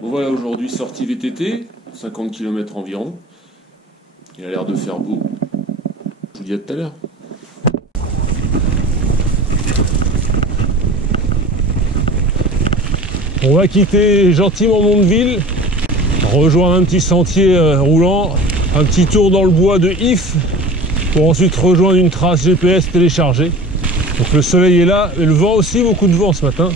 Bon voilà, aujourd'hui sortie VTT, 50 km environ. Il a l'air de faire beau. Je vous dis à tout à l'heure. On va quitter gentiment Mondeville, rejoindre un petit sentier roulant, un petit tour dans le bois de If, pour ensuite rejoindre une trace GPS téléchargée. Donc le soleil est là, et le vent aussi, beaucoup de vent ce matin.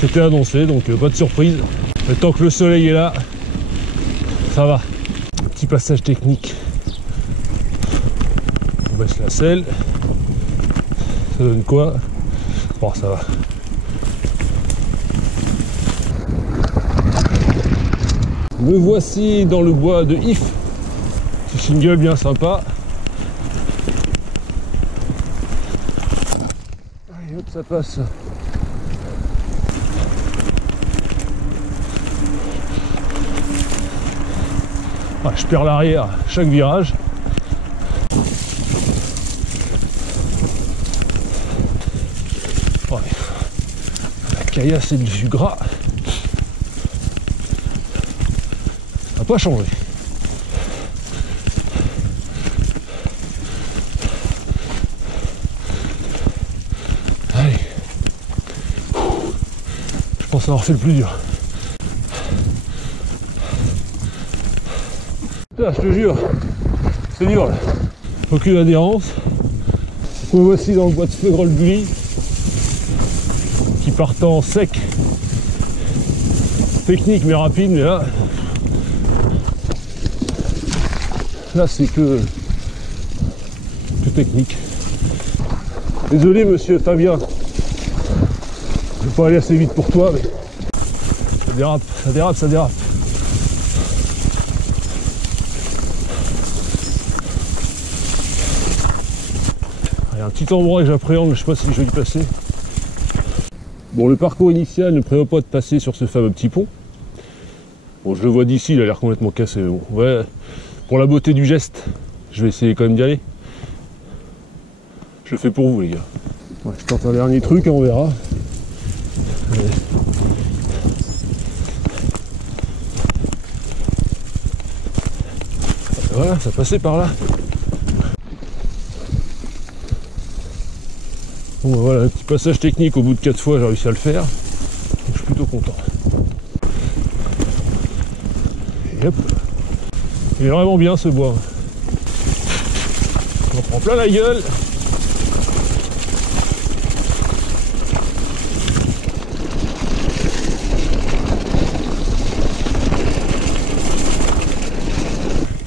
C'était annoncé, donc pas de surprise. Mais tant que le soleil est là, ça va. Petit passage technique. On baisse la selle. Ça donne quoi? Bon, ça va. Me voici dans le bois de If. Petit shingle bien sympa. Allez hop, ça passe. Ah, je perds l'arrière à chaque virage. Oh, la caillasse et du gras. Ça n'a pas changé. Allez. Je pense avoir fait le plus dur. Là, je te jure, c'est dur là. Aucune adhérence. Me voici dans le bois de Feugrol-Bully, qui partant sec. Technique mais rapide, mais là c'est que technique. Désolé monsieur Fabien, je vais pas aller assez vite pour toi, mais ça dérape, ça dérape, ça dérape. Il y a un petit endroit que j'appréhende, mais je sais pas si je vais y passer. Bon, le parcours initial ne prévoit pas de passer sur ce fameux petit pont. Bon, je le vois d'ici, il a l'air complètement cassé. Bon, ouais, pour la beauté du geste, je vais essayer quand même d'y aller. Je le fais pour vous, les gars. Ouais, je tente un dernier truc, on verra. Allez. Voilà, ça passait par là. Bon ben voilà, un petit passage technique, au bout de 4 fois j'ai réussi à le faire, donc je suis plutôt content. Et hop, il est vraiment bien ce bois. On en prend plein la gueule.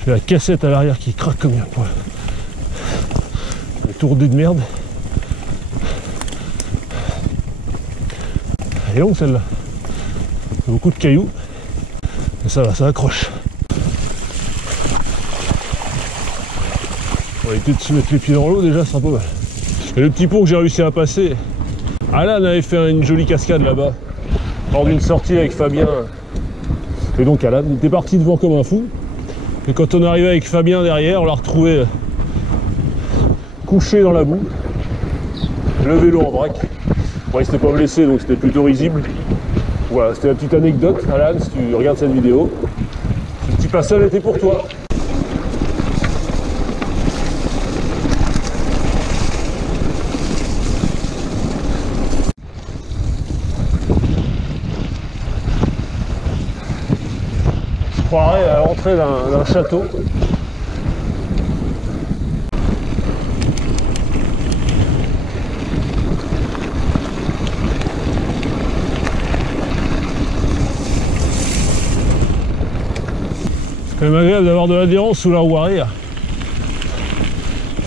J'ai la cassette à l'arrière qui craque comme un poil. Le tourné de merde. Elle est longue celle-là. Beaucoup de cailloux. Mais ça va, ça accroche. On va éviter de se mettre les pieds dans l'eau déjà, c'est un peu mal. Et le petit pont que j'ai réussi à passer, Alan avait fait une jolie cascade là-bas, lors d'une sortie avec Fabien. Et donc Alan était parti devant comme un fou. Et quand on est arrivé avec Fabien derrière, on l'a retrouvé couché dans la boue, le vélo en vrac. Bon, il s'était pas blessé, donc c'était plutôt risible. Voilà, c'était la petite anecdote. Alan, si tu regardes cette vidéo, ce petit passage était pour toi. Je croirais à l'entrée d'un château. C'est quand même agréable d'avoir de l'adhérence sous la roue arrière.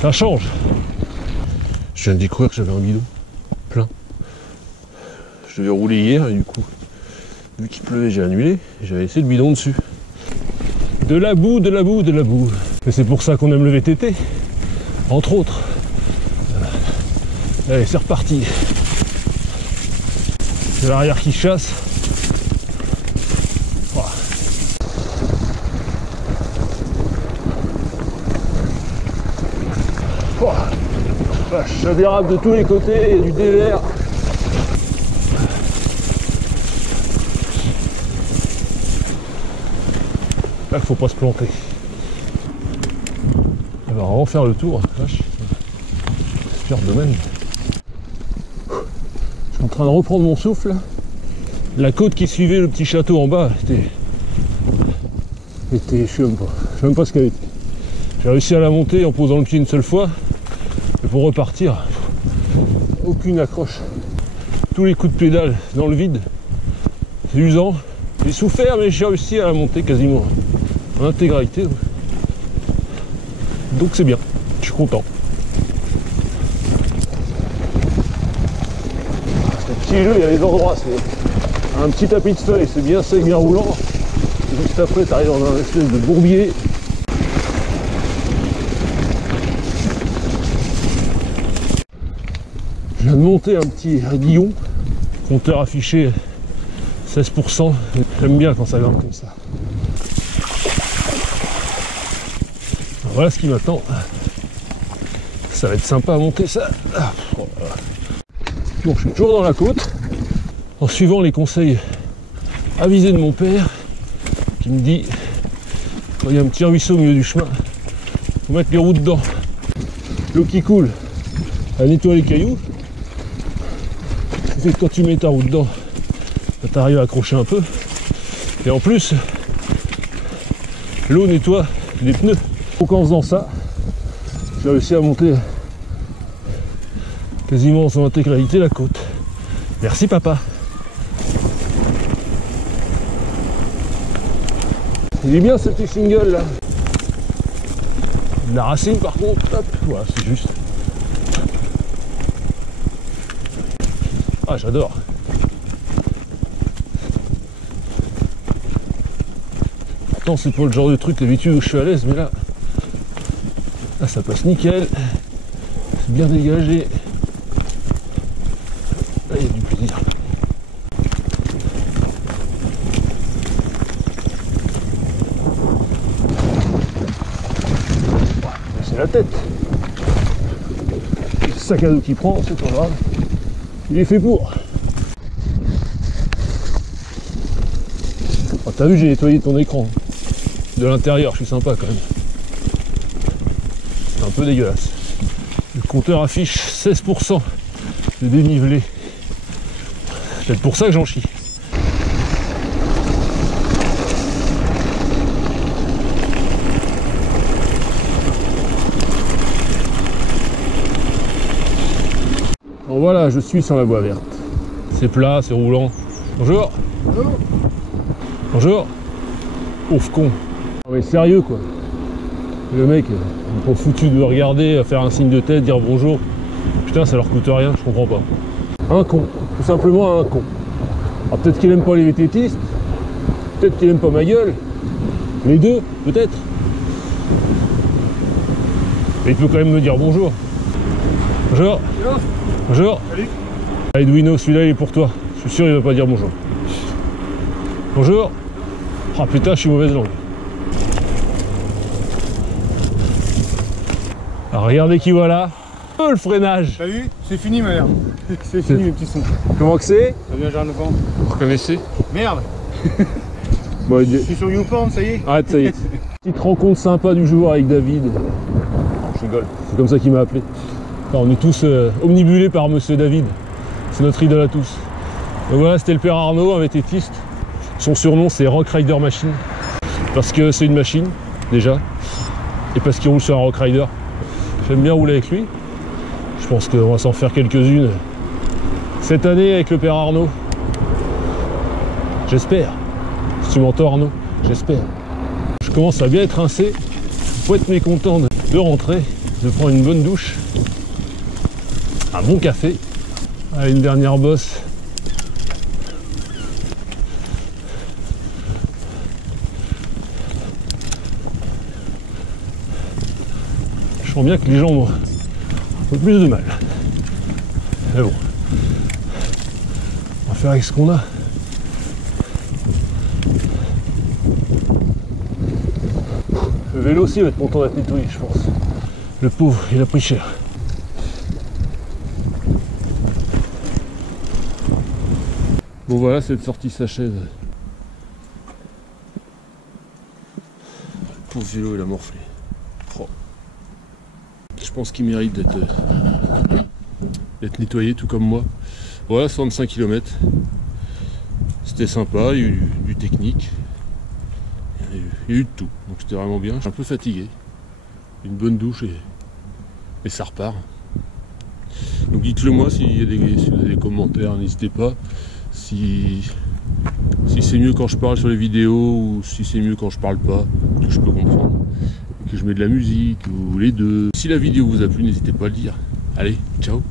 Ça change. Je viens de découvrir que j'avais un bidon plein. Je devais rouler hier et du coup, vu qu'il pleuvait, j'ai annulé. J'avais laissé le bidon dessus. De la boue, de la boue, de la boue. Et c'est pour ça qu'on aime le VTT, entre autres. Allez, c'est reparti. C'est l'arrière qui chasse. Ça dérape de tous les côtés, il y a du dévers. Là, faut pas se planter. Elle va vraiment faire le tour. Vache. J'espère de même. Je suis en train de reprendre mon souffle. La côte qui suivait le petit château en bas était je sais même pas ce qu'elle était. J'ai réussi à la monter en posant le pied une seule fois. Et pour repartir, aucune accroche. Tous les coups de pédale dans le vide. C'est usant. J'ai souffert, mais j'ai réussi à la monter quasiment en intégralité. Donc c'est bien. Je suis content. Ce petit jeu, il y a des endroits, c'est un petit tapis de feuilles, c'est bien sec, bien roulant. Juste après, tu arrives dans un espèce de bourbier. Je viens de monter un petit aiguillon, compteur affiché 16%. J'aime bien quand ça grimpe comme ça. Voilà ce qui m'attend. Ça va être sympa à monter ça. Bon, je suis toujours dans la côte, en suivant les conseils avisés de mon père, qui me dit quand il y a un petit ruisseau au milieu du chemin, il faut mettre les roues dedans. L'eau qui coule, elle nettoie les cailloux. Ça fait que quand tu mets ta roue dedans, tu arrives à accrocher un peu. Et en plus, l'eau nettoie les pneus. Donc en faisant ça, j'ai réussi à monter quasiment en son intégralité la côte. Merci papa. Il est bien ce petit single là. La racine par contre, hop, voilà, c'est juste. Ah, j'adore. Pourtant c'est pas le genre de truc d'habitude où je suis à l'aise, mais là ça passe nickel. C'est bien dégagé. Là il y a du plaisir. C'est la tête. Le sac à dos qui prend, c'est pas grave. Il est fait pour. Oh, t'as vu, j'ai nettoyé ton écran. De l'intérieur, je suis sympa quand même. C'est un peu dégueulasse. Le compteur affiche 16% de dénivelé. C'est peut-être pour ça que j'en chie. Bon voilà, je suis sur la voie verte. C'est plat, c'est roulant. Bonjour. Bonjour. Bonjour. Ouf con. Non mais sérieux quoi. Le mec, ils sont foutus de regarder, faire un signe de tête, dire bonjour. Putain, ça leur coûte rien, je comprends pas. Un con, tout simplement un con. Alors peut-être qu'il aime pas les vététistes, peut-être qu'il aime pas ma gueule. Les deux, peut-être. Mais il peut quand même me dire bonjour. Bonjour. Bonjour. Bonjour. Salut. Edwino, celui-là il est pour toi. Je suis sûr il va pas dire bonjour. Bonjour. Ah putain, je suis mauvaise langue. Alors regardez qui voilà. Oh, le freinage. T'as vu? C'est fini ma merde. C'est fini mes petits sons. Comment que c'est? Ça vient genre 9 ans. Vous reconnaissez? Merde. Bon, je suis sur YouPorn, ça y est. Arrête, ça y est. Petite rencontre sympa du jour avec David. Non, je rigole. C'est comme ça qu'il m'a appelé. Enfin, on est tous omnibulés par Monsieur David. C'est notre idole à tous. Donc voilà, c'était le père Arnaud, un vététiste. Son surnom c'est Rock Rider Machine. Parce que c'est une machine, déjà. Et parce qu'il roule sur un Rock Rider. J'aime bien rouler avec lui. Je pense qu'on va s'en faire quelques-unes cette année avec le père Arnaud. J'espère. Si tu m'entends Arnaud, j'espère. Je commence à bien être rincé. Faut être mécontent de rentrer, de prendre une bonne douche. Un bon café. Allez, une dernière bosse. Je sens bien que les jambes ont un peu plus de mal. Mais bon. On va faire avec ce qu'on a. Le vélo aussi va être content d'être nettoyé, je pense. Le pauvre, il a pris cher. Bon voilà, cette sortie s'achève. Pauvre vélo, il a morflé. Oh. Je pense qu'il mérite d'être nettoyé tout comme moi. Voilà, 65 km. C'était sympa, il y a eu du technique. Il y a eu de tout. Donc c'était vraiment bien. Je suis un peu fatigué. Une bonne douche et ça repart. Donc dites-le moi si vous avez des commentaires, n'hésitez pas. Si c'est mieux quand je parle sur les vidéos ou si c'est mieux quand je parle pas, que je peux comprendre. Que je mets de la musique ou les deux. Si la vidéo vous a plu, n'hésitez pas à le dire. Allez, ciao!